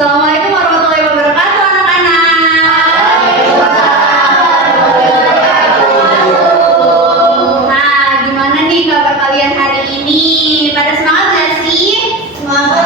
Assalamualaikum warahmatullahi wabarakatuh, anak-anak. Nah, gimana nih kabar kalian hari ini? Pada semangat gak sih? Semangat.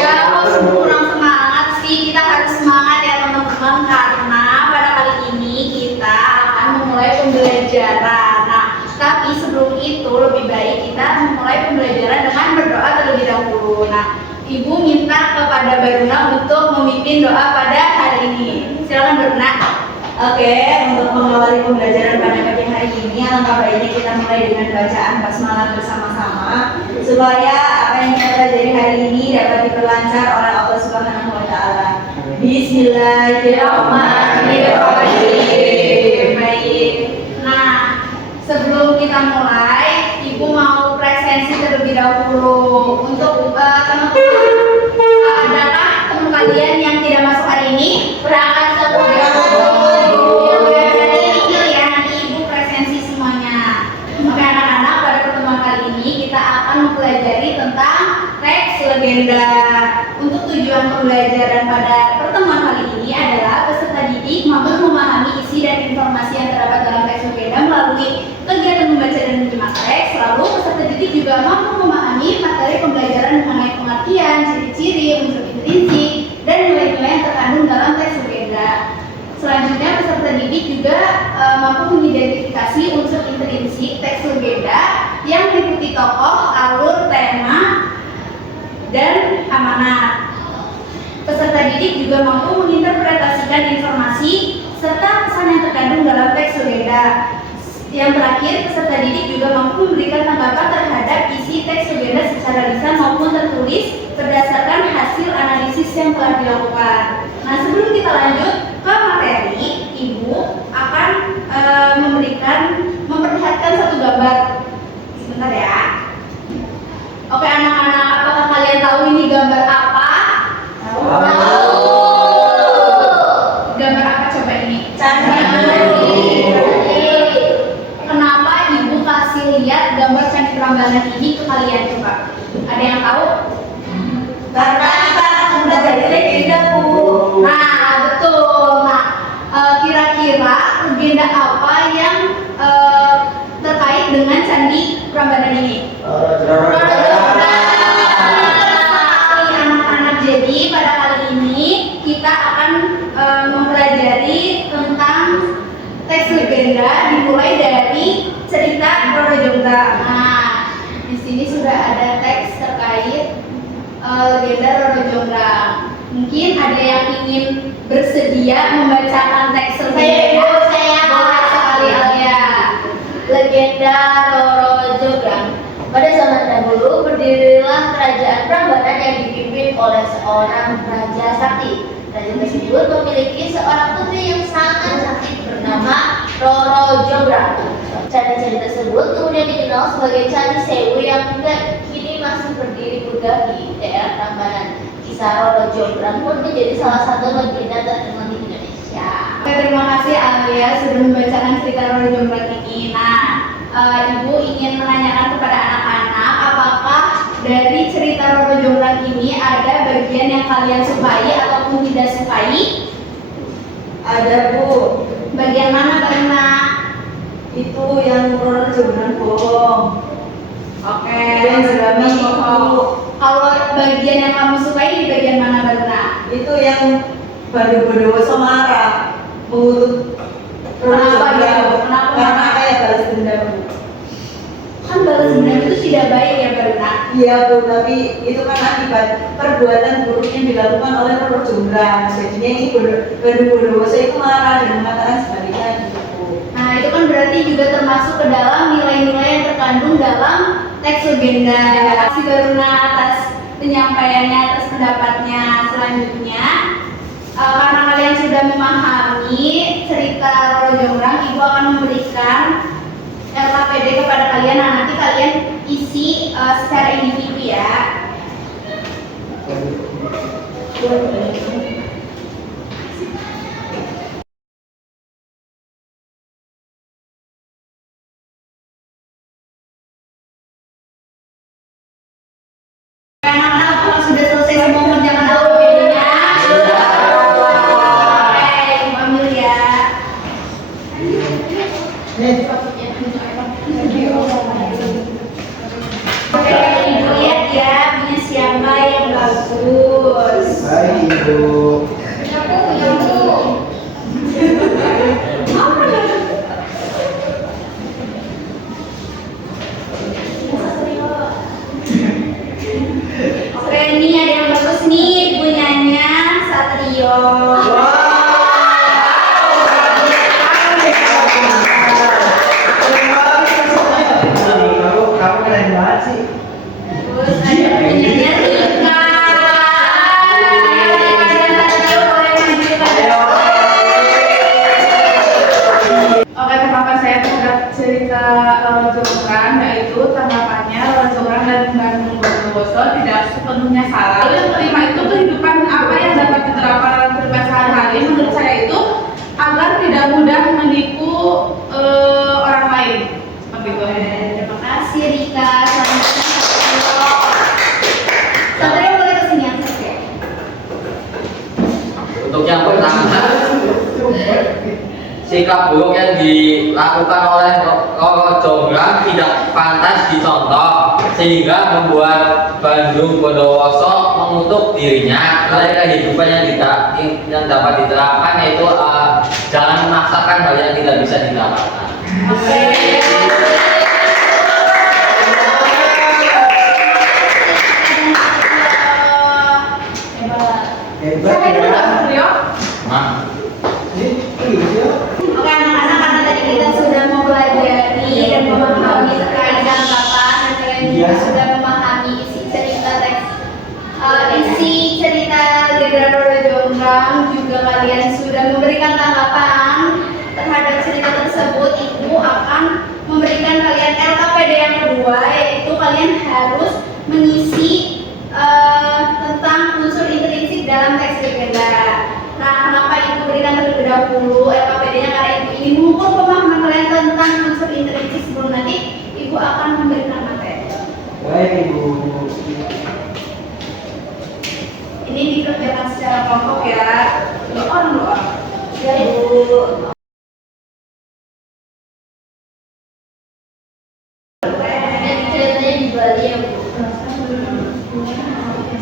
Ya, kok kurang semangat sih? Kita harus semangat ya teman-teman, karena pada kali ini kita akan memulai pembelajaran. Nah, tapi sebelum itu lebih baik kita memulai pembelajaran dengan berdoa terlebih dahulu. Nah, Ibu minta kepada Baruna untuk memimpin doa pada hari ini. Silakan Baruna. Oke, untuk mengawali pembelajaran pada pagi hari ini, alangkah baiknya kita mulai dengan bacaan basmalah bersama-sama supaya apa yang kita pelajari hari ini dapat diperlancar oleh Allah Subhanahu wa taala. Bismillahirrahmanirrahim. Baik. Nah, sebelum kita mulai, Ibu mau presensi terlebih dahulu untuk teman-teman. Adakah teman kalian yang tidak masuk hari ini? Berangkat semua. Nanti Ibu presensi semuanya. Oke anak-anak, pada pertemuan kali ini kita akan mempelajari tentang teks legenda. Untuk tujuan pembelajaran pada pertemuan kali ini adalah peserta didik mampu memahami isi dan informasi yang terdapat dalam teks legenda melalui kegiatan membaca dan menyimak teks. Lalu peserta didik juga mampu memahami materi pembelajaran mengenai pengertian, ciri-ciri, unsur intrinsik, dan nilai-nilai yang terkandung dalam teks legenda. Selanjutnya peserta didik juga mampu mengidentifikasi unsur intrinsik teks legenda yang meliputi tokoh, alur, tema, dan amanat. Peserta didik juga mampu menginterpretasikan informasi serta pesan yang terkandung dalam teks legenda. Yang terakhir, peserta didik juga mampu memberikan tanggapan terhadap isi teks legenda secara lisan maupun tertulis berdasarkan hasil analisis yang telah dilakukan. Nah, sebelum kita lanjut ke materi, Ibu akan memperlihatkan satu gambar. Sebentar ya. Oke anak-anak, apakah kalian tahu ini gambar apa? Tahu. Gambar apa coba ini? Candi. Kenapa Ibu kasih lihat gambar Candi Prambanan ini ke kalian coba? Ada yang tahu? Karena kita akan belajar legenda, Bu. Nah, betul. Nah, kira-kira legenda apa yang terkait dengan Candi Prambanan ini? Anak-anak, jadi pada kali ini kita akan mempelajari tentang teks legenda dimulai dari cerita Roro Jonggrang. Nah, di sini sudah ada teks terkait legenda Roro Jonggrang. Mungkin ada yang ingin bersedia membacakan teks legenda? Saya boleh sekali Alia. Legenda Roro Jonggrang. Pada zaman dahulu berdirilah kerajaan Prambanan yang dipimpin oleh seorang raja sakti. Raja tersebut memiliki seorang putri yang sangat cantik bernama Roro Jonggrang. Candi-candi tersebut kemudian dikenal sebagai Candi Sewu yang hingga kini masih berdiri megah di daerah Prambanan. Kisah Roro Jonggrang pun menjadi salah satu legenda terkenal di Indonesia. Oke, terima kasih Alia sudah membacakan cerita Roro Jonggrang ini. Nah, Ibu ingin menanyakan kepada anak-anak, apakah dari cerita Roro Jonggrang ini ada bagian yang kalian sukai ataupun tidak sukai? Ada, Bu. Bagian mana karena? Itu yang Roro Jonggrang bohong. Oke, Yang Jonggrang bohong. Kalau bagian yang kamu sukai di bagian mana Baruna? Itu yang Bondowoso marah mengutuk Roro Kenapa Jonggrang. gitu? Kenapa Karena marah? kayak balas dendam. Kan balas dendam itu tidak baik ya Baruna? Iya, Bu, tapi itu kan akibat perbuatan buruk yang dilakukan oleh Roro Jonggrang. Jadinya ini Bondowoso itu marah dan mengatakan sebaliknya gitu, Bu. Nah, itu kan berarti juga termasuk ke dalam nilai-nilai yang terkandung dalam teks legenda. Terima kasih Baruna atas penyampaiannya, atas pendapatnya. Selanjutnya, karena kalian sudah memahami cerita Roro Jonggrang, Ibu akan memberikan LKPD kepada kalian. Nah, nanti kalian isi secara individu ya. Anak-anak, apakah sudah Oke, Ibu lihat ya, punya siapa yang bagus. Baik Ibu. Oke, ini ada yang bagus nih, punyanya Satrio. Kamu keren banget sih. Terus ada punyanya Rika. Satrio boleh maju ke depan. Oke, tanggapan saya terhadap cerita Jonggrang yaitu tanggapannya Jonggrang dan Bandung Bondowoso tidak sepenuhnya salah. Lalu yang kelima itu kehidupan apa yang dapat diterapkan dalam kehidupan sehari-hari menurut saya itu agar tidak mudah menipu orang lain seperti itu. Terima kasih Rika. Selanjutnya Satrio. Satrio boleh kesini yang Satrio. Untuk yang pertama, sikap buruk yang dilakukan oleh Roro Jonggrang tidak pantas dicontoh sehingga membuat Bandung Bondowoso mengutuk dirinya. Nilai kehidupan yang dapat diterapkan yaitu jangan memaksakan hal yang tidak bisa didapatkan. Oke. Hebat Saya dulu ya. Pak Rio. Nah, Iya. Oke anak-anak, karena tadi kita sudah mempelajari dan memahami terkait tanggapan dan kalian juga sudah memahami isi cerita Legenda Roro Jonggrang, juga kalian sudah memberikan tanggapan terhadap cerita tersebut. Ibu akan memberikan kalian LKPD yang kedua, yaitu kalian harus mengisi tentang unsur intrinsik dalam teks legenda. Nah, kenapa Ibu berikan terlebih dahulu LKPD-nya? Karena Ibu ingin mengukur pemahaman kalian tentang unsur intrinsik sebelum nanti Ibu akan memberikan materi. Baik Ibu. Ini dikerjakan secara kelompok ya. Dua orang. Ya Ibu. Dan ceritanya di Bali ya Bu.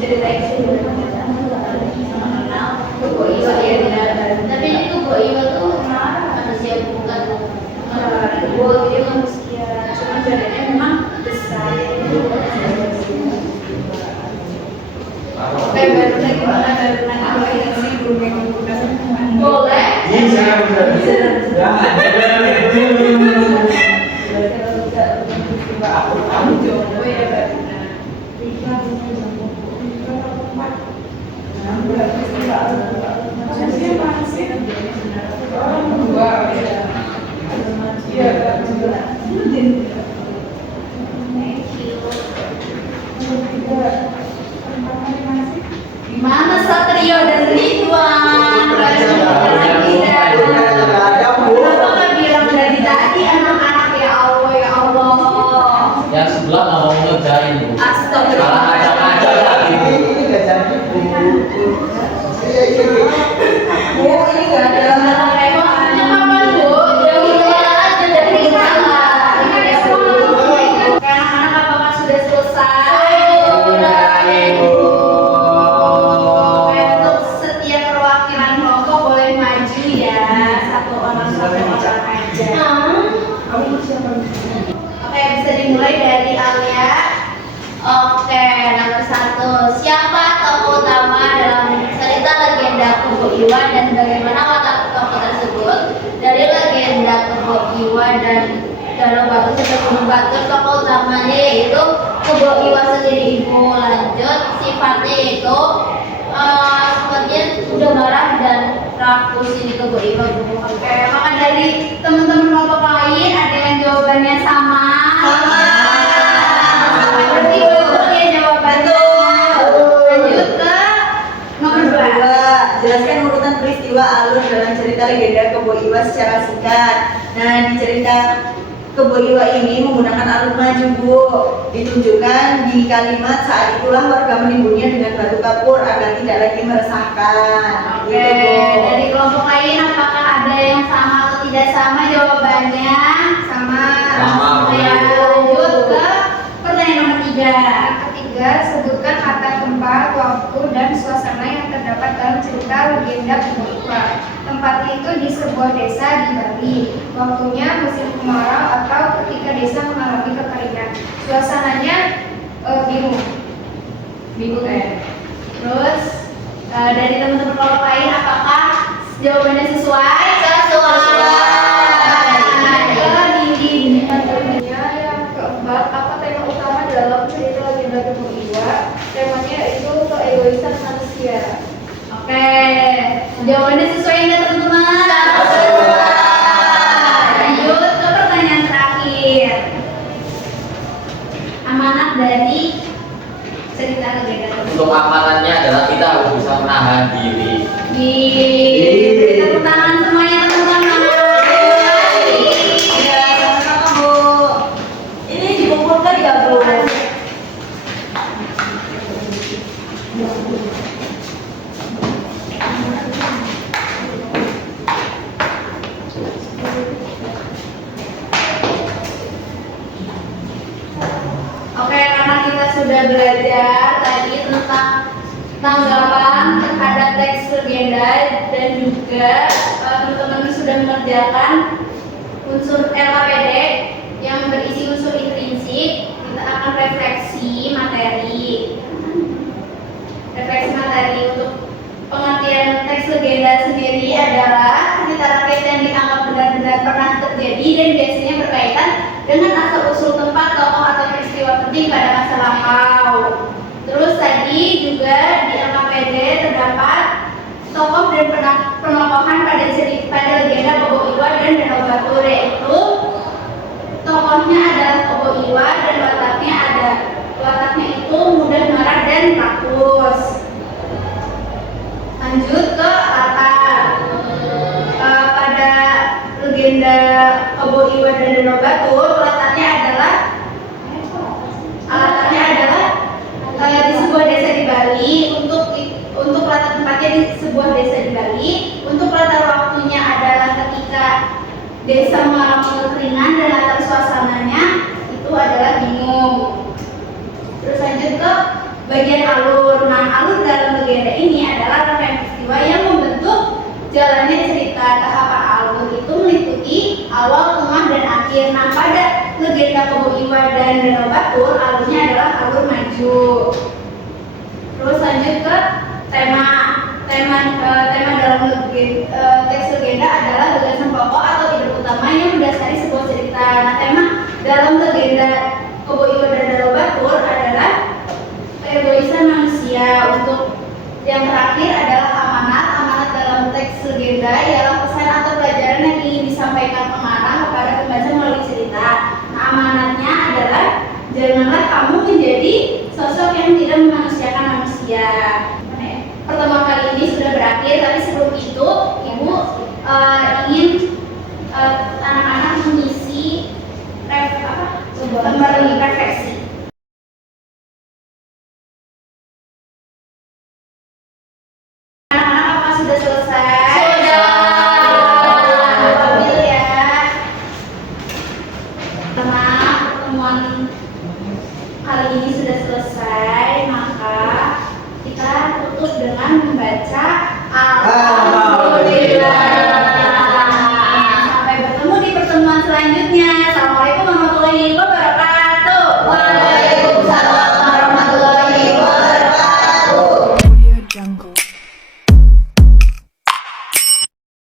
Cerita itu mengenal Kebo Iwa ya benar. Tapi ini Kebo Iwa tuh manusia bukan Kebo dia manusia, cuma badannya memang besar. Oke, Baruna gimana Baruna? Apa yang sih belum yang udah? boleh. Bisa. Aku jomblo ya Baruna. Jadi apa sih? Orang dua ya. Iya, Gimana Satrio dan Ridwan? Kenapa nggak bilang dari tadi anak-anak ya Allah ya Allah? yang sebelah nggak mau ngerjain Bu. Malah Astagfirullah. ngajak-ngajak lagi Bu. Ini nggak jadi Bu. Bu, ini nggak ada. Pokoknya kapan Bu? Ya udah aja dari sana. Anak-anak apakah sudah selesai? Untuk setiap perwakilan kelompok boleh maju ya, satu orang aja. Oke, bisa dimulai dari Alia. Oke, nomor 1. Siapa tokoh utama dalam cerita legenda Kebo Iwa dan bagaimana watak tokoh tersebut? Dari legenda Kebo Iwa dan Danau Batu Sedang Gunung Batur, tokoh utamanya yaitu Kebo Iwa sendiri Ibu. Lanjut, sifatnya yaitu sepertinya udah marah dan rakus ini Kebo Iwa Bu. Oke, maka dari teman-teman kelompok lain ada yang jawabannya sama? Berarti betul ya jawabannya. Lanjut ke nomor 2. Kedua, jelaskan urutan peristiwa alur dalam cerita legenda Kebo Iwa secara singkat. Nah, di cerita Kebo Iwa ini menggunakan alur maju Bu. Ditunjukkan di kalimat saat itulah warga menimbunnya dengan batu kapur agar tidak lagi meresahkan. Oke, dari kelompok lain apakah ada yang sama atau tidak sama jawabannya? Bali. Waktunya musim kemarau atau ketika desa mengalami kekeringan. Suasananya bingung. Bingung ya. Terus dari teman-teman kelompok lain apakah jawabannya sesuai? Selanjutnya yang keempat, apa tema utama dalam cerita legenda Gebong Iwa? Temanya itu keegoisan manusia. Oke, jawabannya sesuai nggak teman-teman? Lanjut ke pertanyaan terakhir. Amanat dari cerita legenda tersebut. Untuk amanatnya adalah kita harus bisa menahan diri. Beri tepuk tangan semuanya teman-teman. Ya, sama-sama Bu. Ini dikumpulkan ya Bu? Oke, karena kita sudah belajar tadi tentang tanggapan terhadap teks legenda dan juga teman-teman sudah mengerjakan unsur LKPD yang berisi unsur intrinsik, kita akan refleksi materi. Refleksi materi untuk pengertian teks legenda sendiri adalah cerita rakyat yang dianggap benar-benar pernah terjadi dan biasanya berkaitan dengan asal-usul tempat, tokoh atau peristiwa penting pada masa lampau. Terus tadi juga di LKPD terdapat tokoh dan penokohan pada legenda Kobo Iwa dan Danau Batur, yaitu tokohnya adalah Kobo Iwa dan wataknya itu mudah marah dan rakus. Lanjut ke latar. Pada legenda Kobo Iwa dan Danau Batur, latarnya adalah di sebuah desa di Bali. Untuk latar tempatnya di sebuah desa di Bali. Untuk latar waktunya adalah ketika desa mengalami kekeringan dan latar suasananya itu adalah bingung. Terus lanjut ke bagian alur. Nah, alur dalam legenda ini adalah rangkaian peristiwa yang membentuk jalannya cerita. Tahapan alur itu meliputi awal, tengah, dan akhir. Nah, pada legenda Kobo Iwa dan Danau Batur, alurnya adalah alur maju. Terus lanjut ke tema dalam teks legenda adalah gagasan pokok atau ide utama yang mendasari sebuah cerita. Nah, tema dalam legenda Kobo Iwa dan Danau Batur adalah keegoisan manusia. Untuk yang terakhir adalah amanat dalam teks legenda ialah pesan atau pelajaran yang ingin disampaikan pengarang kepada pembaca melalui cerita. Nah, amanatnya adalah janganlah kamu menjadi sosok yang tidak memanusiakan manusia. Pertemuan kali ini sudah berakhir, tapi sebelum itu Ibu ingin anak-anak mengisi lembar refleksi. Anak-anak apa sudah selesai? Ambil ya. Karena pertemuan kali ini sudah selesai, maka kita tutup dengan